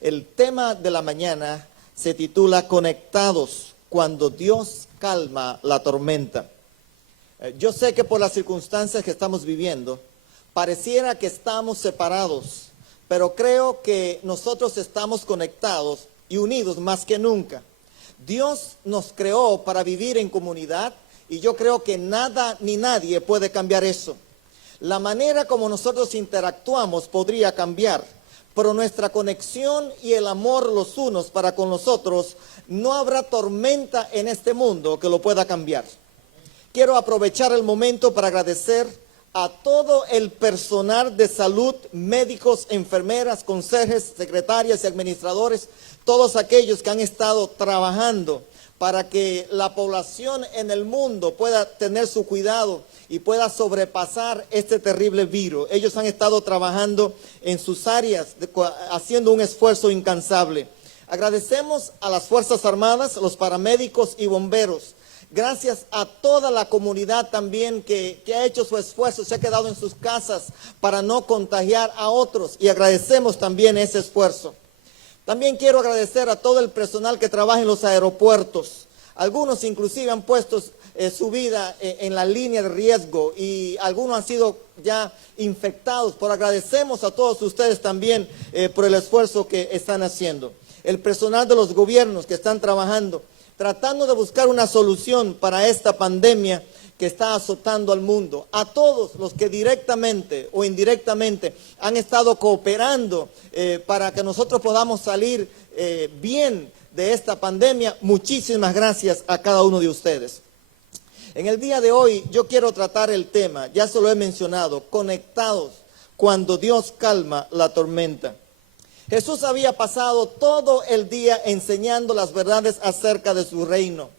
El tema de la mañana se titula Conectados cuando Dios calma la tormenta. Yo sé que por las circunstancias que estamos viviendo, pareciera que estamos separados, pero creo que nosotros estamos conectados y unidos más que nunca. Dios nos creó para vivir en comunidad y yo creo que nada ni nadie puede cambiar eso. La manera como nosotros interactuamos podría cambiar, pero nuestra conexión y el amor los unos para con los otros, no habrá tormenta en este mundo que lo pueda cambiar. Quiero aprovechar el momento para agradecer a todo el personal de salud, médicos, enfermeras, conserjes, secretarias y administradores, todos aquellos que han estado trabajando para que la población en el mundo pueda tener su cuidado y pueda sobrepasar este terrible virus. Ellos han estado trabajando en sus áreas, haciendo un esfuerzo incansable. Agradecemos a las Fuerzas Armadas, los paramédicos y bomberos. Gracias a toda la comunidad también que ha hecho su esfuerzo, se ha quedado en sus casas para no contagiar a otros y agradecemos también ese esfuerzo. También quiero agradecer a todo el personal que trabaja en los aeropuertos. Algunos inclusive han puesto su vida en la línea de riesgo y algunos han sido ya infectados, pero agradecemos a todos ustedes también por el esfuerzo que están haciendo. El personal de los gobiernos que están trabajando, tratando de buscar una solución para esta pandemia que está azotando al mundo. A todos los que directamente o indirectamente han estado cooperando para que nosotros podamos salir bien de esta pandemia, muchísimas gracias a cada uno de ustedes. En el día de hoy yo quiero tratar el tema, ya se lo he mencionado, conectados cuando Dios calma la tormenta. Jesús había pasado todo el día enseñando las verdades acerca de su reino.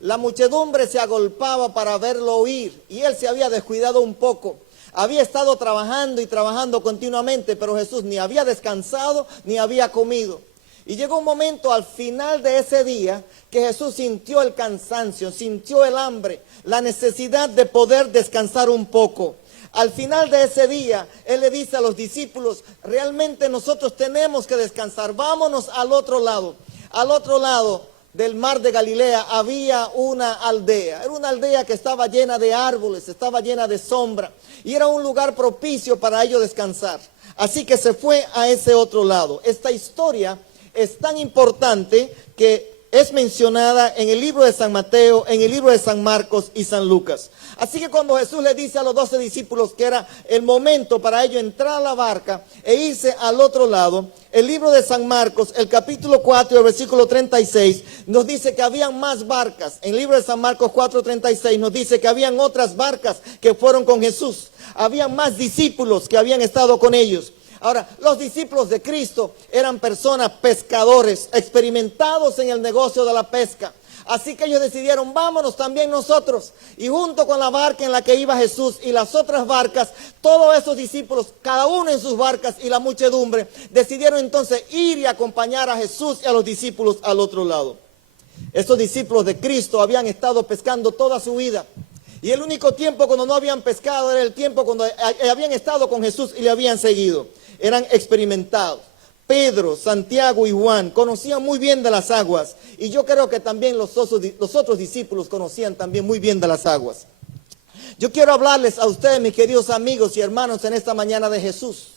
La muchedumbre se agolpaba para verlo oír y él se había descuidado un poco. Había estado trabajando y trabajando continuamente, pero Jesús ni había descansado ni había comido. Y llegó un momento al final de ese día que Jesús sintió el cansancio, sintió el hambre, la necesidad de poder descansar un poco. Al final de ese día, Él le dice a los discípulos, realmente nosotros tenemos que descansar, vámonos al otro lado. Al otro lado del mar de Galilea había una aldea. Era una aldea que estaba llena de árboles, estaba llena de sombra y era un lugar propicio para ellos descansar. Así que se fue a ese otro lado. Esta historia es tan importante que es mencionada en el libro de San Mateo, en el libro de San Marcos y San Lucas. Así que cuando Jesús le dice a los 12 discípulos que era el momento para ellos entrar a la barca e irse al otro lado, el libro de San Marcos, el capítulo 4, el versículo 36, nos dice que habían más barcas. En el libro de San Marcos 4:36 nos dice que habían otras barcas que fueron con Jesús. Habían más discípulos que habían estado con ellos. Ahora, los discípulos de Cristo eran personas pescadores, experimentados en el negocio de la pesca. Así que ellos decidieron, vámonos también nosotros. Y junto con la barca en la que iba Jesús y las otras barcas, todos esos discípulos, cada uno en sus barcas y la muchedumbre, decidieron entonces ir y acompañar a Jesús y a los discípulos al otro lado. Estos discípulos de Cristo habían estado pescando toda su vida. Y el único tiempo cuando no habían pescado era el tiempo cuando habían estado con Jesús y le habían seguido. Eran experimentados. Pedro, Santiago y Juan conocían muy bien de las aguas. Y yo creo que también los otros discípulos conocían también muy bien de las aguas. Yo quiero hablarles a ustedes, mis queridos amigos y hermanos, en esta mañana de Jesús.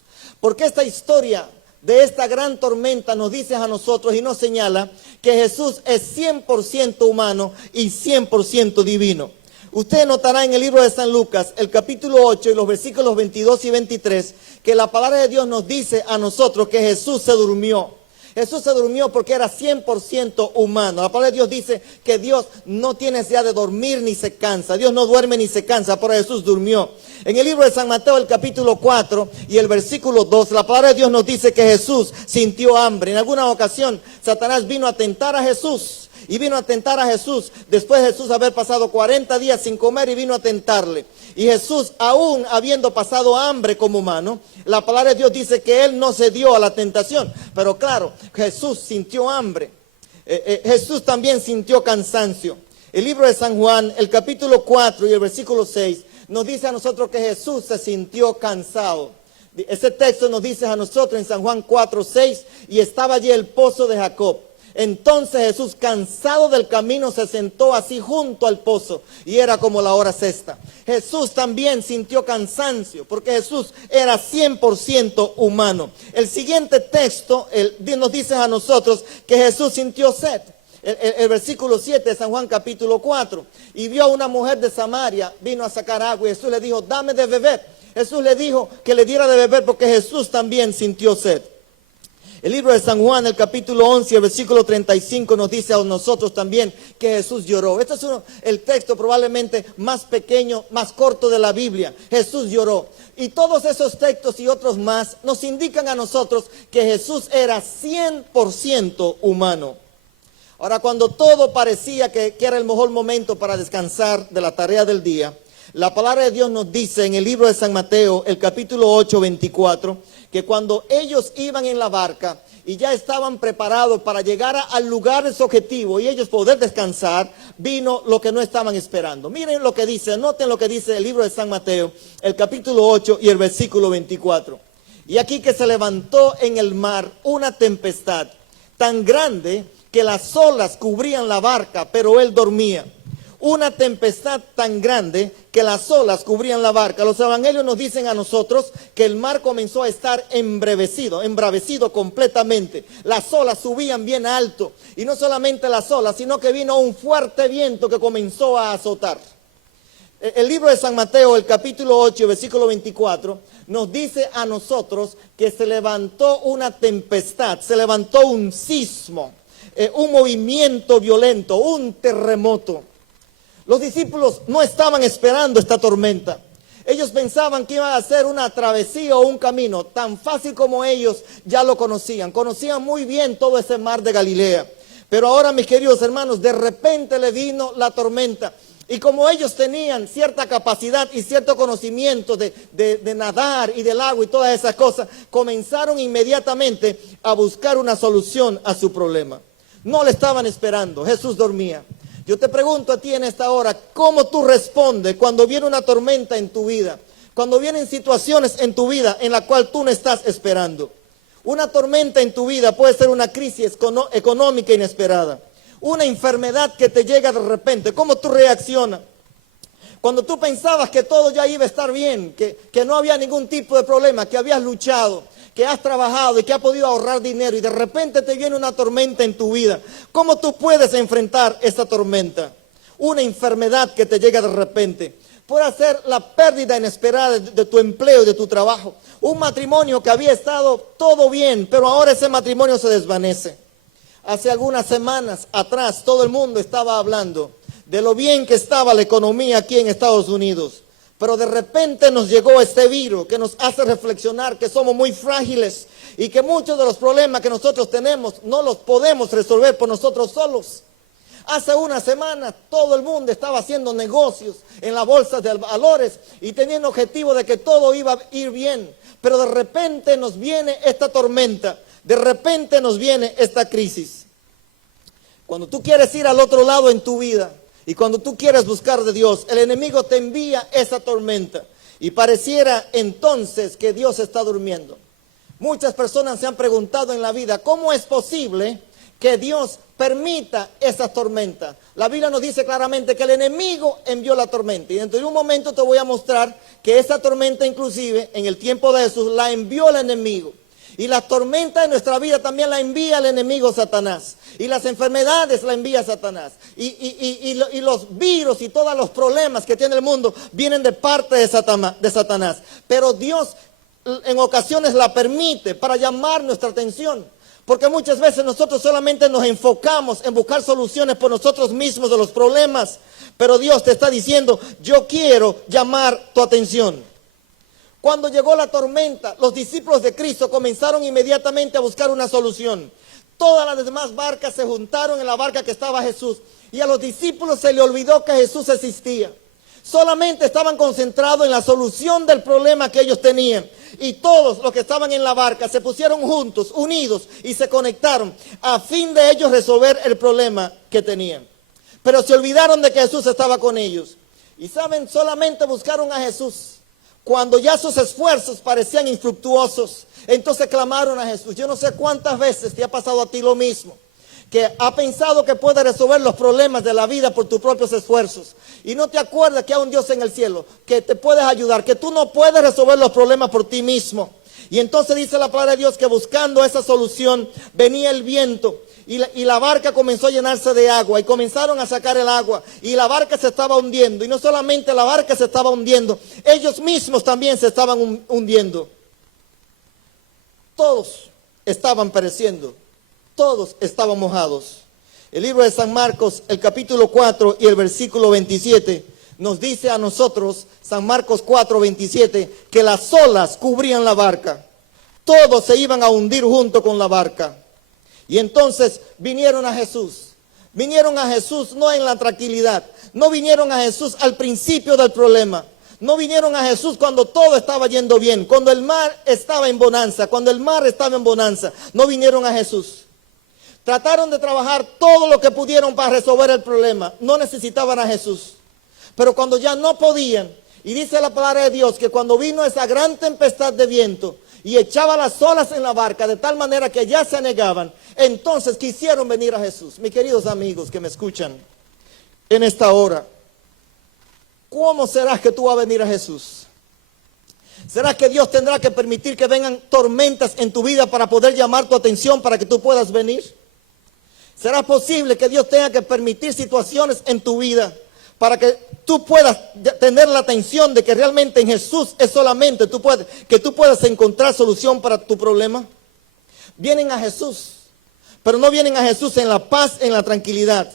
Porque esta historia de esta gran tormenta nos dice a nosotros y nos señala que Jesús es 100% humano y 100% divino. Usted notará en el libro de San Lucas, el capítulo 8 y los versículos 22 y 23, que la palabra de Dios nos dice a nosotros que Jesús se durmió. Jesús se durmió porque era 100% humano. La palabra de Dios dice que Dios no tiene necesidad de dormir ni se cansa. Dios no duerme ni se cansa, pero Jesús durmió. En el libro de San Mateo, el capítulo 4 y el versículo 2, la palabra de Dios nos dice que Jesús sintió hambre. En alguna ocasión, Satanás vino a tentar a Jesús. Y vino a tentar a Jesús, después de Jesús haber pasado 40 días sin comer y vino a tentarle. Y Jesús, aún habiendo pasado hambre como humano, la palabra de Dios dice que Él no cedió a la tentación. Pero claro, Jesús sintió hambre. Jesús también sintió cansancio. El libro de San Juan, el capítulo 4 y el versículo 6, nos dice a nosotros que Jesús se sintió cansado. Ese texto nos dice a nosotros en San Juan 4, 6, y estaba allí el pozo de Jacob. Entonces Jesús, cansado del camino, se sentó así junto al pozo, y era como la hora sexta. Jesús también sintió cansancio, porque Jesús era 100% humano. El siguiente texto nos dice a nosotros que Jesús sintió sed. El versículo 7 de San Juan capítulo 4. Y vio a una mujer de Samaria, vino a sacar agua, y Jesús le dijo, dame de beber. Jesús le dijo que le diera de beber porque Jesús también sintió sed. El libro de San Juan, el capítulo 11, el versículo 35 nos dice a nosotros también que Jesús lloró. Este es el texto probablemente más pequeño, más corto de la Biblia. Jesús lloró. Y todos esos textos y otros más nos indican a nosotros que Jesús era 100% humano. Ahora, cuando todo parecía que era el mejor momento para descansar de la tarea del día, la palabra de Dios nos dice en el libro de San Mateo, el capítulo 8, 24, que cuando ellos iban en la barca y ya estaban preparados para llegar al lugar de su objetivo y ellos poder descansar, vino lo que no estaban esperando. Miren lo que dice, noten lo que dice el libro de San Mateo, el capítulo 8 y el versículo 24. Y aquí que se levantó en el mar una tempestad tan grande que las olas cubrían la barca, pero él dormía. Una tempestad tan grande que las olas cubrían la barca. Los evangelios nos dicen a nosotros que el mar comenzó a estar embravecido completamente. Las olas subían bien alto. Y no solamente las olas, sino que vino un fuerte viento que comenzó a azotar. El libro de San Mateo, el capítulo 8, versículo 24, nos dice a nosotros que se levantó una tempestad, se levantó un sismo, un movimiento violento, un terremoto. Los discípulos no estaban esperando esta tormenta. Ellos pensaban que iba a ser una travesía o un camino tan fácil como ellos ya lo conocían. Conocían muy bien todo ese mar de Galilea. Pero ahora, mis queridos hermanos, de repente le vino la tormenta. Y como ellos tenían cierta capacidad y cierto conocimiento de nadar y del agua y todas esas cosas, comenzaron inmediatamente a buscar una solución a su problema. No le estaban esperando, Jesús dormía. Yo te pregunto a ti en esta hora, ¿cómo tú respondes cuando viene una tormenta en tu vida? Cuando vienen situaciones en tu vida en la cual tú no estás esperando. Una tormenta en tu vida puede ser una crisis económica inesperada. Una enfermedad que te llega de repente. ¿Cómo tú reaccionas? Cuando tú pensabas que todo ya iba a estar bien, que no había ningún tipo de problema, que habías luchado, que has trabajado y que has podido ahorrar dinero y de repente te viene una tormenta en tu vida. ¿Cómo tú puedes enfrentar esa tormenta? Una enfermedad que te llega de repente. Puede ser la pérdida inesperada de tu empleo y de tu trabajo. Un matrimonio que había estado todo bien, pero ahora ese matrimonio se desvanece. Hace algunas semanas atrás todo el mundo estaba hablando de lo bien que estaba la economía aquí en Estados Unidos. Pero de repente nos llegó este virus que nos hace reflexionar que somos muy frágiles y que muchos de los problemas que nosotros tenemos no los podemos resolver por nosotros solos. Hace una semana todo el mundo estaba haciendo negocios en la bolsa de valores y teniendo objetivo de que todo iba a ir bien. Pero de repente nos viene esta tormenta, de repente nos viene esta crisis. Cuando tú quieres ir al otro lado en tu vida, y cuando tú quieres buscar de Dios, el enemigo te envía esa tormenta. Y pareciera entonces que Dios está durmiendo. Muchas personas se han preguntado en la vida, ¿cómo es posible que Dios permita esa tormenta? La Biblia nos dice claramente que el enemigo envió la tormenta. Y dentro de un momento te voy a mostrar que esa tormenta inclusive en el tiempo de Jesús la envió el enemigo. Y la tormenta de nuestra vida también la envía el enemigo Satanás. Y las enfermedades la envía Satanás. Y los virus y todos los problemas que tiene el mundo vienen de parte de Satanás. Pero Dios en ocasiones la permite para llamar nuestra atención. Porque muchas veces nosotros solamente nos enfocamos en buscar soluciones por nosotros mismos de los problemas. Pero Dios te está diciendo, yo quiero llamar tu atención. Cuando llegó la tormenta, los discípulos de Cristo comenzaron inmediatamente a buscar una solución. Todas las demás barcas se juntaron en la barca que estaba Jesús. Y a los discípulos se le olvidó que Jesús existía. Solamente estaban concentrados en la solución del problema que ellos tenían. Y todos los que estaban en la barca se pusieron juntos, unidos, y se conectaron a fin de ellos resolver el problema que tenían. Pero se olvidaron de que Jesús estaba con ellos. Y saben, solamente buscaron a Jesús cuando ya sus esfuerzos parecían infructuosos. Entonces clamaron a Jesús. Yo no sé cuántas veces te ha pasado a ti lo mismo, que ha pensado que puede resolver los problemas de la vida por tus propios esfuerzos. Y no te acuerdas que hay un Dios en el cielo que te puedes ayudar, que tú no puedes resolver los problemas por ti mismo. Y entonces dice la palabra de Dios que buscando esa solución venía el viento y la barca comenzó a llenarse de agua y comenzaron a sacar el agua y la barca se estaba hundiendo. Y no solamente la barca se estaba hundiendo, ellos mismos también se estaban hundiendo. Todos estaban pereciendo. Todos estaban mojados. El libro de San Marcos, el capítulo 4 y el versículo 27, nos dice a nosotros, San Marcos 4, 27, que las olas cubrían la barca. Todos se iban a hundir junto con la barca. Y entonces vinieron a Jesús. Vinieron a Jesús no en la tranquilidad. No vinieron a Jesús al principio del problema. No vinieron a Jesús cuando todo estaba yendo bien, cuando el mar estaba en bonanza, cuando el mar estaba en bonanza. No vinieron a Jesús. Trataron de trabajar todo lo que pudieron para resolver el problema. No necesitaban a Jesús. Pero cuando ya no podían, y dice la palabra de Dios que cuando vino esa gran tempestad de viento y echaba las olas en la barca de tal manera que ya se anegaban, entonces quisieron venir a Jesús. Mis queridos amigos que me escuchan en esta hora, ¿cómo será que tú vas a venir a Jesús? ¿Será que Dios tendrá que permitir que vengan tormentas en tu vida para poder llamar tu atención para que tú puedas venir? ¿Será posible que Dios tenga que permitir situaciones en tu vida para que tú puedas tener la atención de que realmente en Jesús es solamente que tú puedas encontrar solución para tu problema? Vienen a Jesús, pero no vienen a Jesús en la paz, en la tranquilidad.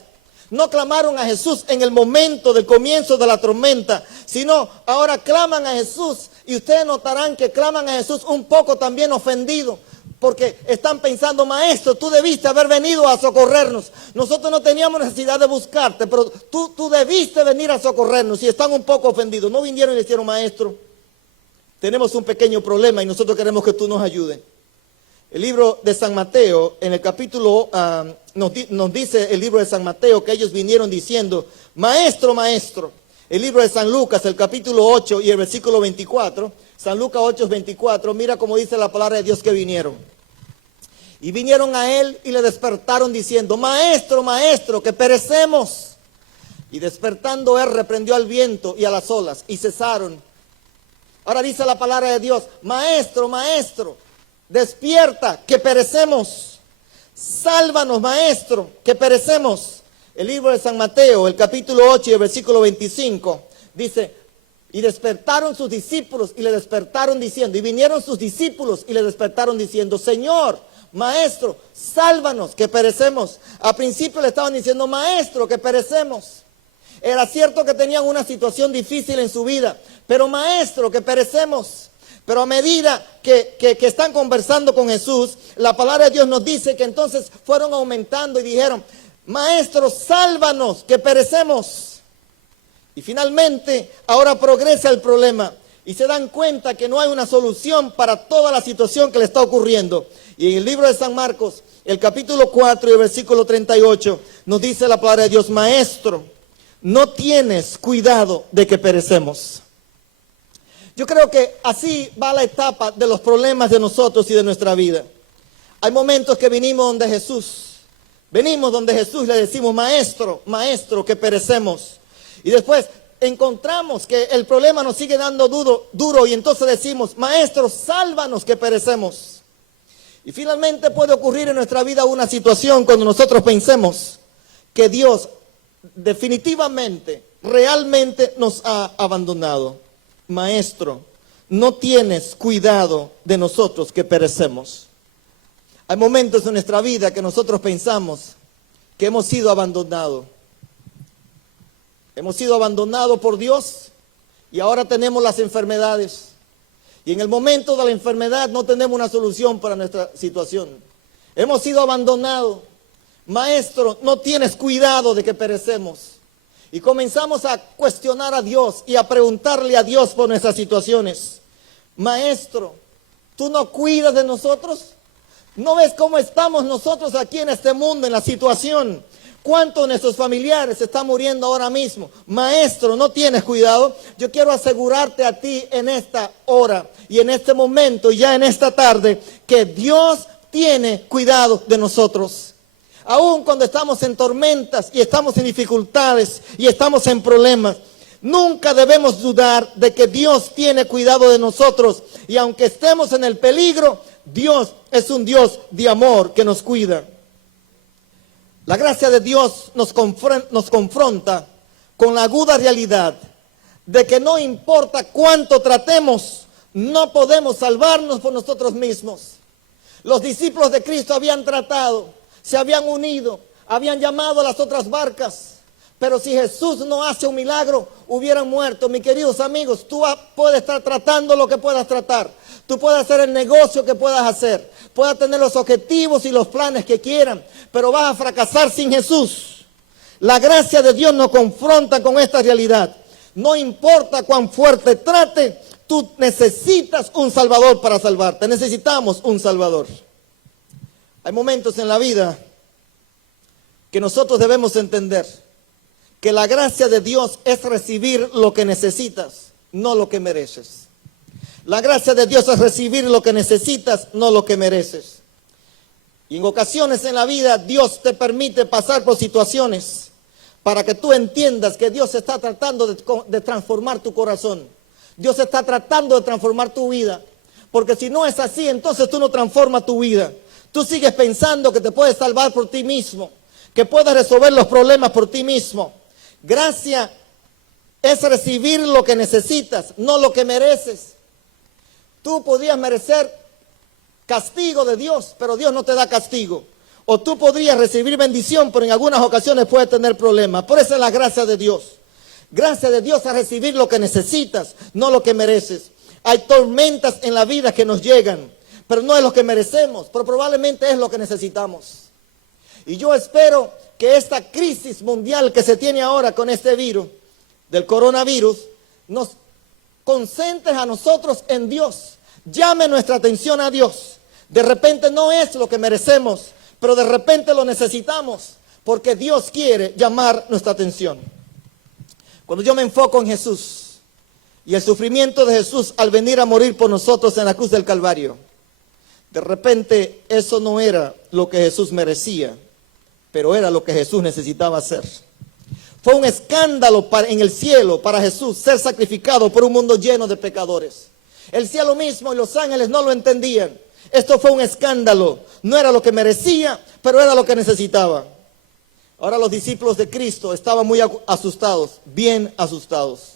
No clamaron a Jesús en el momento del comienzo de la tormenta, sino ahora claman a Jesús. Y ustedes notarán que claman a Jesús un poco también ofendidos, porque están pensando, maestro, tú debiste haber venido a socorrernos. Nosotros no teníamos necesidad de buscarte, pero tú debiste venir a socorrernos. Y están un poco ofendidos. No vinieron y le dijeron, maestro, tenemos un pequeño problema y nosotros queremos que tú nos ayudes. El libro de San Mateo, en el capítulo, nos dice el libro de San Mateo que ellos vinieron diciendo, maestro, maestro. El libro de San Lucas, el capítulo 8 y el versículo 24, San Lucas 8, 24, mira cómo dice la palabra de Dios que vinieron. Y vinieron a él y le despertaron diciendo, maestro, maestro, que perecemos. Y despertando él reprendió al viento y a las olas y cesaron. Ahora dice la palabra de Dios, maestro, maestro, despierta, que perecemos. Sálvanos, maestro, que perecemos. El libro de San Mateo, el capítulo 8 y el versículo 25, dice, y despertaron sus discípulos y le despertaron diciendo, y vinieron sus discípulos y le despertaron diciendo, Señor, maestro, sálvanos, que perecemos. Al principio le estaban diciendo, maestro, que perecemos. Era cierto que tenían una situación difícil en su vida, pero maestro, que perecemos. Pero a medida que están conversando con Jesús, la palabra de Dios nos dice que entonces fueron aumentando y dijeron, maestro, sálvanos, que perecemos. Y finalmente, ahora progresa el problema y se dan cuenta que no hay una solución para toda la situación que le está ocurriendo. Y en el libro de San Marcos, el capítulo 4 y el versículo 38, nos dice la palabra de Dios, maestro, no tienes cuidado de que perecemos. Yo creo que así va la etapa de los problemas de nosotros y de nuestra vida. Hay momentos que venimos donde Jesús. Venimos donde Jesús le decimos, maestro, maestro, que perecemos. Y después encontramos que el problema nos sigue dando duro y entonces decimos, maestro, sálvanos, que perecemos. Y finalmente puede ocurrir en nuestra vida una situación cuando nosotros pensemos que Dios definitivamente, realmente nos ha abandonado. Maestro, no tienes cuidado de nosotros, que perecemos. Hay momentos en nuestra vida que nosotros pensamos que hemos sido abandonados. Hemos sido abandonados por Dios y ahora tenemos las enfermedades. Y en el momento de la enfermedad no tenemos una solución para nuestra situación. Hemos sido abandonados. Maestro, no tienes cuidado de que perecemos. Y comenzamos a cuestionar a Dios y a preguntarle a Dios por nuestras situaciones. Maestro, ¿tú no cuidas de nosotros? ¿No ves cómo estamos nosotros aquí en este mundo, en la situación? ¿Cuántos de nuestros familiares están muriendo ahora mismo? Maestro, ¿no tienes cuidado? Yo quiero asegurarte a ti en esta hora y en este momento, ya en esta tarde, que Dios tiene cuidado de nosotros. Aún cuando estamos en tormentas y estamos en dificultades y estamos en problemas, nunca debemos dudar de que Dios tiene cuidado de nosotros. Y aunque estemos en el peligro, Dios es un Dios de amor que nos cuida. La gracia de Dios nos confronta con la aguda realidad de que no importa cuánto tratemos, no podemos salvarnos por nosotros mismos. Los discípulos de Cristo habían tratado, se habían unido, habían llamado a las otras barcas, pero si Jesús no hace un milagro, hubieran muerto. Mis queridos amigos, tú puedes estar tratando lo que puedas tratar, tú puedes hacer el negocio que puedas hacer, puedes tener los objetivos y los planes que quieran, pero vas a fracasar sin Jesús. La gracia de Dios nos confronta con esta realidad. No importa cuán fuerte trate, tú necesitas un Salvador para salvarte. Necesitamos un Salvador. Hay momentos en la vida que nosotros debemos entender que la gracia de Dios es recibir lo que necesitas, no lo que mereces. La gracia de Dios es recibir lo que necesitas, no lo que mereces. Y en ocasiones en la vida Dios te permite pasar por situaciones para que tú entiendas que Dios está tratando de transformar tu corazón. Dios está tratando de transformar tu vida. Porque si no es así, entonces tú no transformas tu vida. Tú sigues pensando que te puedes salvar por ti mismo, que puedes resolver los problemas por ti mismo. Gracia es recibir lo que necesitas, no lo que mereces. Tú podrías merecer castigo de Dios, pero Dios no te da castigo. O tú podrías recibir bendición, pero en algunas ocasiones puedes tener problemas. Por eso es la gracia de Dios. Gracia de Dios es recibir lo que necesitas, no lo que mereces. Hay tormentas en la vida que nos llegan, pero no es lo que merecemos, pero probablemente es lo que necesitamos. Y yo espero que esta crisis mundial que se tiene ahora con este virus, del coronavirus, nos concentre a nosotros en Dios. Llame nuestra atención a Dios. De repente no es lo que merecemos, pero de repente lo necesitamos, porque Dios quiere llamar nuestra atención. Cuando yo me enfoco en Jesús y el sufrimiento de Jesús al venir a morir por nosotros en la cruz del Calvario, de repente eso no era lo que Jesús merecía, pero era lo que Jesús necesitaba hacer. Fue un escándalo en el cielo para Jesús ser sacrificado por un mundo lleno de pecadores. El cielo mismo y los ángeles no lo entendían. Esto fue un escándalo. No era lo que merecía, pero era lo que necesitaba. Ahora los discípulos de Cristo estaban muy asustados, bien asustados.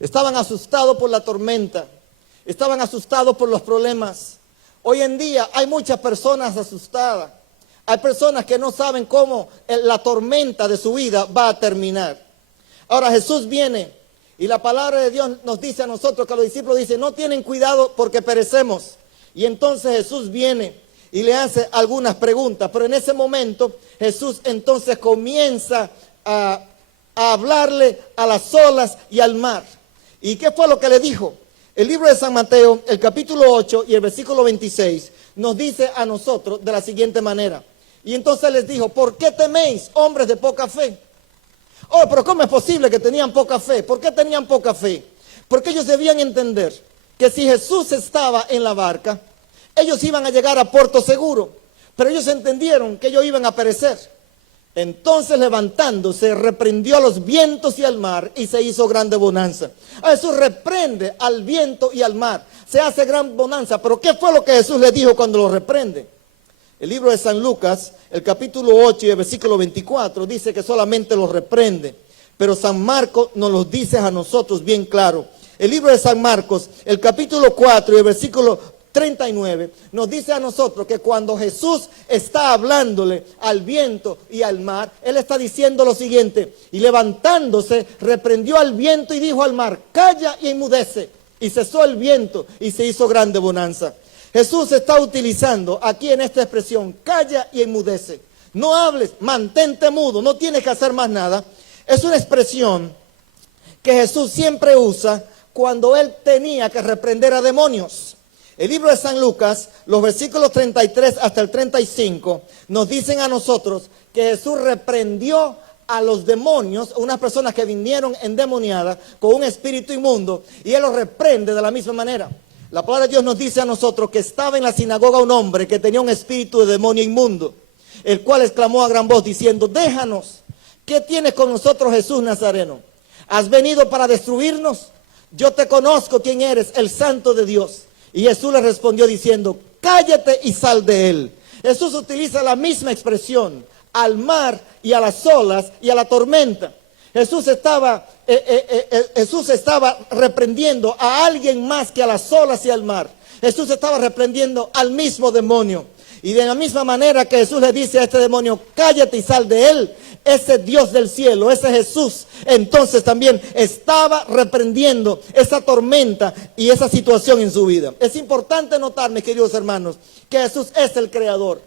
Estaban asustados por la tormenta. Estaban asustados por los problemas. Hoy en día hay muchas personas asustadas. Hay personas que no saben cómo la tormenta de su vida va a terminar. Ahora Jesús viene y la palabra de Dios nos dice a nosotros que los discípulos dicen, no tienen cuidado porque perecemos. Y entonces Jesús viene y le hace algunas preguntas. Pero en ese momento Jesús entonces comienza a hablarle a las olas y al mar. ¿Y qué fue lo que le dijo? El libro de San Mateo, el capítulo 8 y el versículo 26, nos dice a nosotros de la siguiente manera. Y entonces les dijo, ¿por qué teméis, hombres de poca fe? Oh, pero ¿cómo es posible que tenían poca fe? ¿Por qué tenían poca fe? Porque ellos debían entender que si Jesús estaba en la barca, ellos iban a llegar a puerto seguro. Pero ellos entendieron que ellos iban a perecer. Entonces levantándose, reprendió a los vientos y al mar y se hizo grande bonanza. A Jesús reprende al viento y al mar. Se hace gran bonanza. Pero ¿qué fue lo que Jesús le dijo cuando lo reprende? El libro de San Lucas, el capítulo 8 y el versículo 24, dice que solamente los reprende. Pero San Marcos nos lo dice a nosotros bien claro. El libro de San Marcos, el capítulo 4 y el versículo 39, nos dice a nosotros que cuando Jesús está hablándole al viento y al mar, Él está diciendo lo siguiente, y levantándose, reprendió al viento y dijo al mar, calla y enmudece. Y cesó el viento y se hizo grande bonanza. Jesús está utilizando aquí en esta expresión, calla y enmudece. No hables, mantente mudo, no tienes que hacer más nada. Es una expresión que Jesús siempre usa cuando él tenía que reprender a demonios. El libro de San Lucas, los versículos 33 hasta el 35, nos dicen a nosotros que Jesús reprendió a los demonios, unas personas que vinieron endemoniadas con un espíritu inmundo, y él los reprende de la misma manera. La palabra de Dios nos dice a nosotros que estaba en la sinagoga un hombre que tenía un espíritu de demonio inmundo, el cual exclamó a gran voz diciendo: déjanos, ¿qué tienes con nosotros, Jesús Nazareno? ¿Has venido para destruirnos? Yo te conozco quién eres, el Santo de Dios. Y Jesús le respondió diciendo: cállate y sal de él. Jesús utiliza la misma expresión al mar y a las olas y a la tormenta. Jesús estaba reprendiendo a alguien más que a las olas y al mar. Jesús estaba reprendiendo al mismo demonio. Y de la misma manera que Jesús le dice a este demonio: cállate y sal de él, ese Dios del cielo, ese Jesús, entonces también estaba reprendiendo esa tormenta y esa situación en su vida. Es importante notar, mis queridos hermanos, que Jesús es el creador.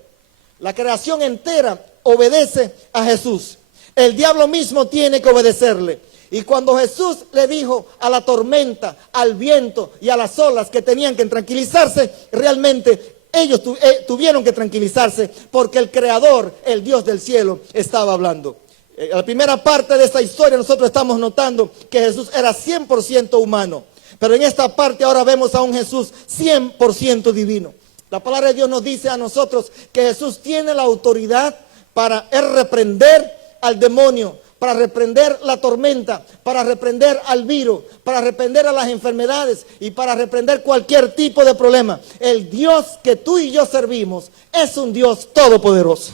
La creación entera obedece a Jesús. El diablo mismo tiene que obedecerle. Y cuando Jesús le dijo a la tormenta, al viento y a las olas que tenían que tranquilizarse, realmente ellos tuvieron que tranquilizarse porque el Creador, el Dios del cielo, estaba hablando. En la primera parte de esta historia nosotros estamos notando que Jesús era 100% humano. Pero en esta parte ahora vemos a un Jesús 100% divino. La palabra de Dios nos dice a nosotros que Jesús tiene la autoridad para reprender al demonio, para reprender la tormenta, para reprender al virus, para reprender a las enfermedades y para reprender cualquier tipo de problema. El Dios que tú y yo servimos es un Dios todopoderoso.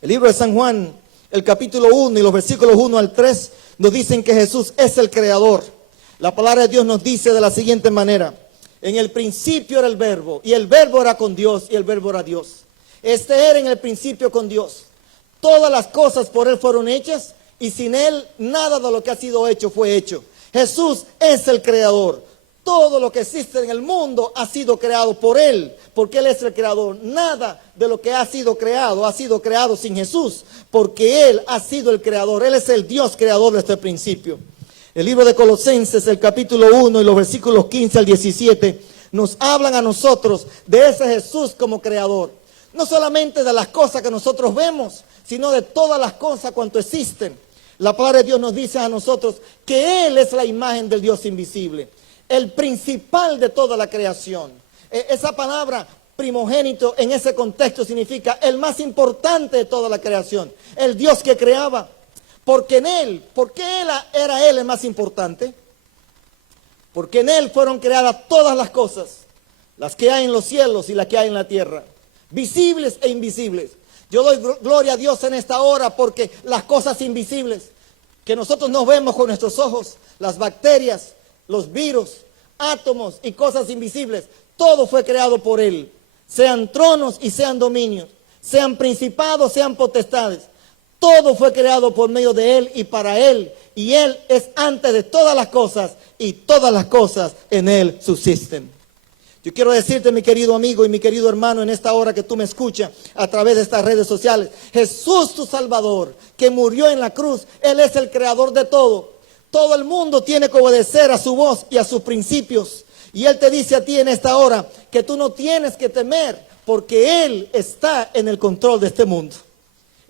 El libro de San Juan, el capítulo 1 y los versículos 1 al 3 nos dicen que Jesús es el creador. La palabra de Dios nos dice de la siguiente manera: en el principio era el verbo, y el verbo era con Dios, y el verbo era Dios. Este era en el principio con Dios. Todas las cosas por él fueron hechas, y sin él nada de lo que ha sido hecho fue hecho. Jesús es el creador. Todo lo que existe en el mundo ha sido creado por él, porque él es el creador. Nada de lo que ha sido creado sin Jesús, porque él ha sido el creador. Él es el Dios creador desde el principio. El libro de Colosenses, el capítulo 1 y los versículos 15 al 17, nos hablan a nosotros de ese Jesús como creador. No solamente de las cosas que nosotros vemos, sino de todas las cosas cuanto existen. La palabra de Dios nos dice a nosotros que Él es la imagen del Dios invisible, el principal de toda la creación. Esa palabra primogénito en ese contexto significa el más importante de toda la creación, el Dios que creaba. Porque en Él, ¿por qué era Él el más importante? Porque en Él fueron creadas todas las cosas, las que hay en los cielos y las que hay en la tierra, visibles e invisibles. Yo doy gloria a Dios en esta hora porque las cosas invisibles que nosotros no vemos con nuestros ojos, las bacterias, los virus, átomos y cosas invisibles, todo fue creado por Él. Sean tronos y sean dominios, sean principados, sean potestades. Todo fue creado por medio de Él y para Él. Y Él es antes de todas las cosas y todas las cosas en Él subsisten. Yo quiero decirte, mi querido amigo y mi querido hermano, en esta hora que tú me escuchas a través de estas redes sociales, Jesús tu Salvador, que murió en la cruz, Él es el creador de todo. Todo el mundo tiene que obedecer a su voz y a sus principios. Y Él te dice a ti en esta hora que tú no tienes que temer porque Él está en el control de este mundo.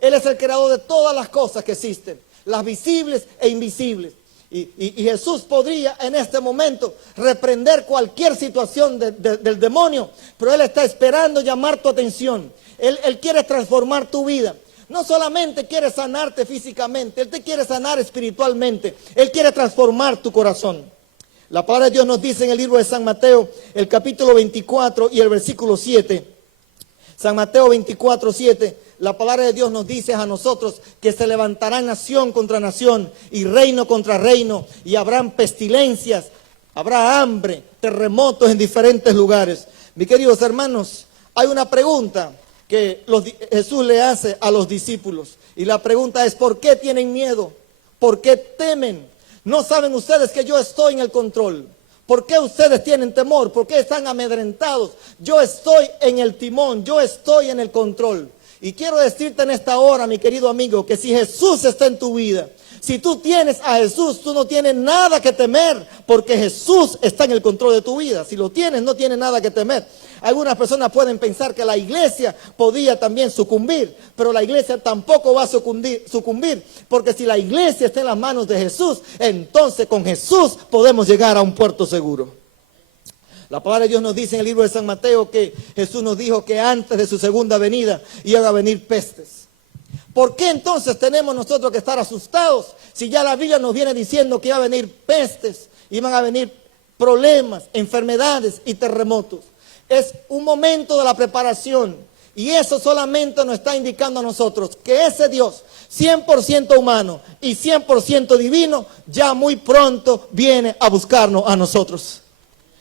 Él es el creador de todas las cosas que existen, las visibles e invisibles. Y Jesús podría en este momento reprender cualquier situación del demonio, pero Él está esperando llamar tu atención. Él quiere transformar tu vida. No solamente quiere sanarte físicamente, Él te quiere sanar espiritualmente. Él quiere transformar tu corazón. La palabra de Dios nos dice en el libro de San Mateo, el capítulo 24 y el versículo 7. San Mateo 24, 7. La palabra de Dios nos dice a nosotros que se levantará nación contra nación y reino contra reino y habrán pestilencias, habrá hambre, terremotos en diferentes lugares. Mis queridos hermanos, hay una pregunta que Jesús le hace a los discípulos y la pregunta es: ¿por qué tienen miedo? ¿Por qué temen? ¿No saben ustedes que yo estoy en el control? ¿Por qué ustedes tienen temor? ¿Por qué están amedrentados? Yo estoy en el timón, yo estoy en el control. Y quiero decirte en esta hora, mi querido amigo, que si Jesús está en tu vida, si tú tienes a Jesús, tú no tienes nada que temer, porque Jesús está en el control de tu vida. Si lo tienes, no tienes nada que temer. Algunas personas pueden pensar que la iglesia podía también sucumbir, pero la iglesia tampoco va a sucumbir, porque si la iglesia está en las manos de Jesús, entonces con Jesús podemos llegar a un puerto seguro. La palabra de Dios nos dice en el libro de San Mateo que Jesús nos dijo que antes de su segunda venida iban a venir pestes. ¿Por qué entonces tenemos nosotros que estar asustados si ya la Biblia nos viene diciendo que iban a venir pestes, iban a venir problemas, enfermedades y terremotos? Es un momento de la preparación y eso solamente nos está indicando a nosotros que ese Dios 100% humano y 100% divino ya muy pronto viene a buscarnos a nosotros.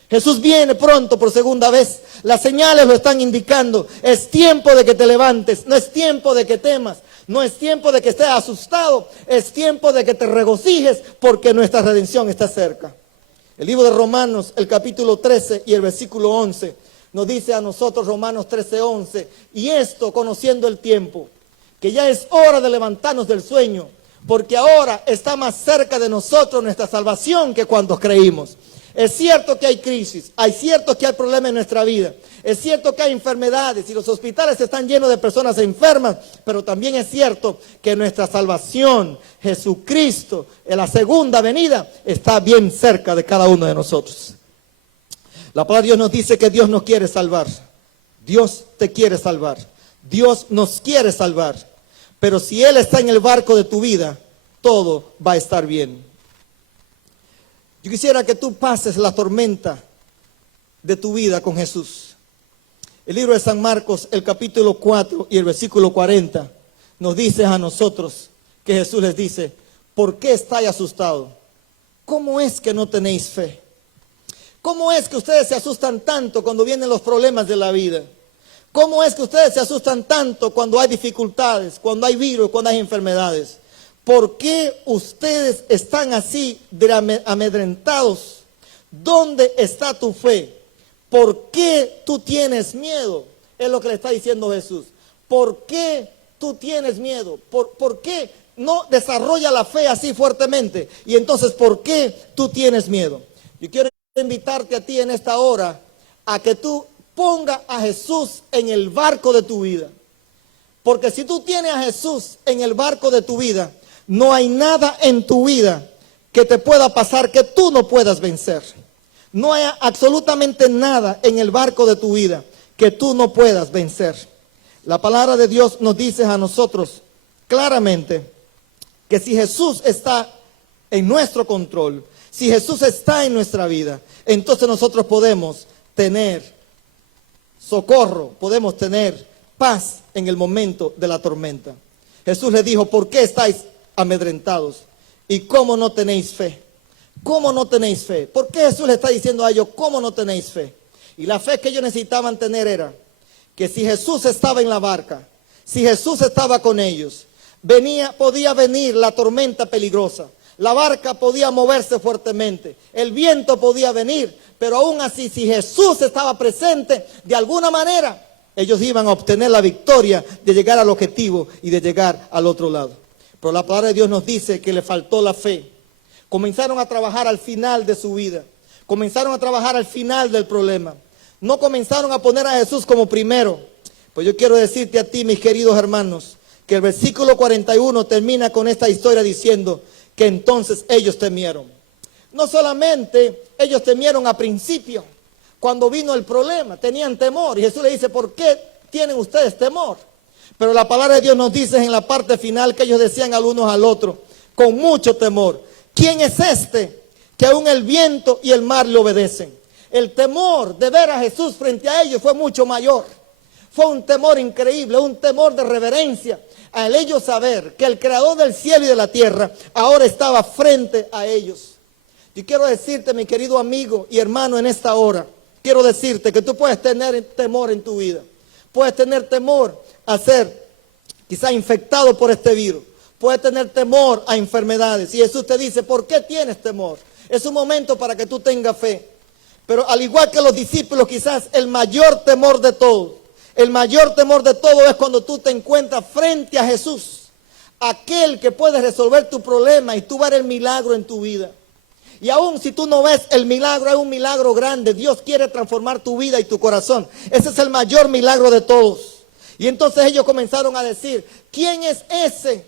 Jesús viene pronto por segunda vez. Las señales lo están indicando. Es tiempo de que te levantes. No es tiempo de que temas. No es tiempo de que estés asustado. Es tiempo de que te regocijes porque nuestra redención está cerca. El libro de Romanos, el capítulo 13 y el versículo 11, nos dice a nosotros, Romanos 13, 11, y esto conociendo el tiempo, que ya es hora de levantarnos del sueño, porque ahora está más cerca de nosotros nuestra salvación que cuando creímos. Es cierto que hay crisis, es cierto que hay problemas en nuestra vida, es cierto que hay enfermedades y los hospitales están llenos de personas enfermas, pero también es cierto que nuestra salvación, Jesucristo, en la segunda venida, está bien cerca de cada uno de nosotros. La palabra de Dios nos dice que Dios nos quiere salvar, Dios te quiere salvar, Dios nos quiere salvar, pero si Él está en el barco de tu vida, todo va a estar bien. Yo quisiera que tú pases la tormenta de tu vida con Jesús. El libro de San Marcos, el capítulo 4 y el versículo 40, nos dice a nosotros que Jesús les dice, ¿por qué estáis asustados? ¿Cómo es que no tenéis fe? ¿Cómo es que ustedes se asustan tanto cuando vienen los problemas de la vida? ¿Cómo es que ustedes se asustan tanto cuando hay dificultades, cuando hay virus, cuando hay enfermedades? ¿Por qué ustedes están así amedrentados? ¿Dónde está tu fe? ¿Por qué tú tienes miedo? Es lo que le está diciendo Jesús. ¿Por qué tú tienes miedo? ¿Por qué no desarrolla la fe así fuertemente? Y entonces, ¿por qué tú tienes miedo? Yo quiero invitarte a ti en esta hora a que tú pongas a Jesús en el barco de tu vida. Porque si tú tienes a Jesús en el barco de tu vida, no hay nada en tu vida que te pueda pasar que tú no puedas vencer. No hay absolutamente nada en el barco de tu vida que tú no puedas vencer. La palabra de Dios nos dice a nosotros claramente que si Jesús está en nuestro control, si Jesús está en nuestra vida, entonces nosotros podemos tener socorro, podemos tener paz en el momento de la tormenta. Jesús le dijo, ¿por qué estáis amedrentados? ¿Y cómo no tenéis fe? ¿Cómo no tenéis fe? ¿Por qué Jesús le está diciendo a ellos, cómo no tenéis fe? Y la fe que ellos necesitaban tener era que si Jesús estaba en la barca, si Jesús estaba con ellos, podía venir la tormenta peligrosa, la barca podía moverse fuertemente, el viento podía venir, pero aún así, si Jesús estaba presente, de alguna manera, ellos iban a obtener la victoria de llegar al objetivo y de llegar al otro lado. Pero la palabra de Dios nos dice que le faltó la fe. Comenzaron a trabajar al final de su vida. Comenzaron a trabajar al final del problema. No comenzaron a poner a Jesús como primero. Pues yo quiero decirte a ti, mis queridos hermanos, que el versículo 41 termina con esta historia diciendo que entonces ellos temieron. No solamente ellos temieron a principio, cuando vino el problema, tenían temor. Y Jesús le dice, ¿por qué tienen ustedes temor? Pero la palabra de Dios nos dice en la parte final que ellos decían al uno al otro, con mucho temor, ¿quién es este que aún el viento y el mar le obedecen? El temor de ver a Jesús frente a ellos fue mucho mayor. Fue un temor increíble, un temor de reverencia. Al ellos saber que el creador del cielo y de la tierra ahora estaba frente a ellos. Y quiero decirte, mi querido amigo y hermano, en esta hora, quiero decirte que tú puedes tener temor en tu vida. Puedes tener temor a ser quizá infectado por este virus. Puedes tener temor a enfermedades. Y Jesús te dice, ¿por qué tienes temor? Es un momento para que tú tengas fe. Pero al igual que los discípulos, quizás el mayor temor de todos El mayor temor de todo es cuando tú te encuentras frente a Jesús, aquel que puede resolver tu problema y tú ver el milagro en tu vida. Y aún si tú no ves el milagro, es un milagro grande. Dios quiere transformar tu vida y tu corazón. Ese es el mayor milagro de todos. Y entonces ellos comenzaron a decir, ¿quién es ese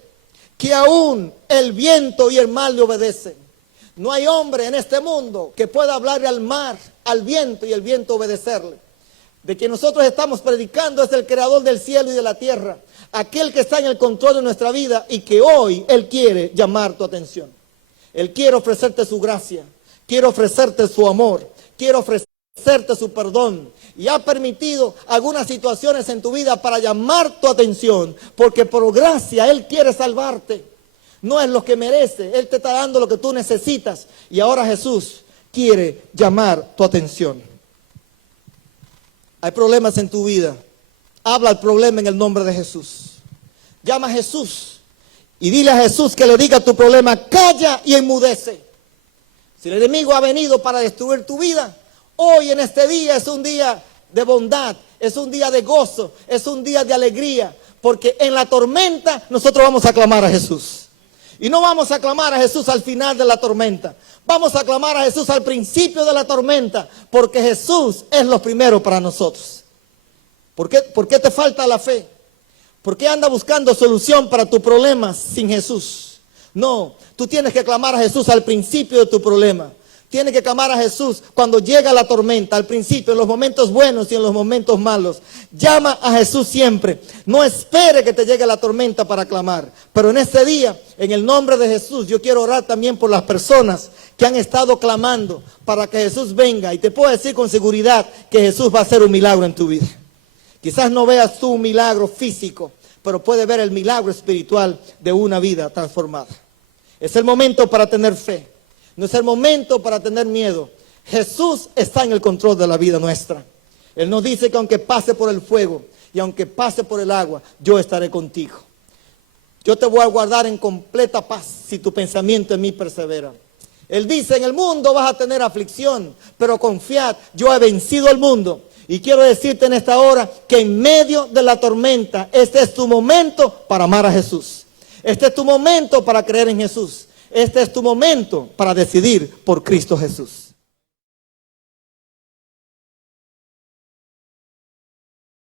que aún el viento y el mar le obedecen? No hay hombre en este mundo que pueda hablarle al mar, al viento y el viento obedecerle. De que nosotros estamos predicando es el creador del cielo y de la tierra, aquel que está en el control de nuestra vida y que hoy Él quiere llamar tu atención. Él quiere ofrecerte su gracia, quiere ofrecerte su amor, quiere ofrecerte su perdón. Y ha permitido algunas situaciones en tu vida para llamar tu atención, porque por gracia Él quiere salvarte. No es lo que merece, Él te está dando lo que tú necesitas. Y ahora Jesús quiere llamar tu atención. Hay problemas en tu vida. Habla el problema en el nombre de Jesús. Llama a Jesús. Y dile a Jesús que le diga tu problema, calla y enmudece. Si el enemigo ha venido para destruir tu vida, hoy en este día es un día de bondad, es un día de gozo, es un día de alegría. Porque en la tormenta nosotros vamos a clamar a Jesús. Y no vamos a clamar a Jesús al final de la tormenta. Vamos a clamar a Jesús al principio de la tormenta. Porque Jesús es lo primero para nosotros. ¿Por qué te falta la fe? ¿Por qué andas buscando solución para tus problemas sin Jesús? No, tú tienes que clamar a Jesús al principio de tu problema. Tienes que clamar a Jesús cuando llega la tormenta, al principio, en los momentos buenos y en los momentos malos. Llama a Jesús siempre. No espere que te llegue la tormenta para clamar. Pero en este día, en el nombre de Jesús, yo quiero orar también por las personas que han estado clamando para que Jesús venga. Y te puedo decir con seguridad que Jesús va a hacer un milagro en tu vida. Quizás no veas tú un milagro físico, pero puedes ver el milagro espiritual de una vida transformada. Es el momento para tener fe. No es el momento para tener miedo. Jesús está en el control de la vida nuestra. Él nos dice que aunque pase por el fuego y aunque pase por el agua, yo estaré contigo. Yo te voy a guardar en completa paz si tu pensamiento en mí persevera. Él dice, en el mundo vas a tener aflicción, pero confiad, yo he vencido al mundo. Y quiero decirte en esta hora que en medio de la tormenta, este es tu momento para amar a Jesús. Este es tu momento para creer en Jesús. Este es tu momento para decidir por Cristo Jesús.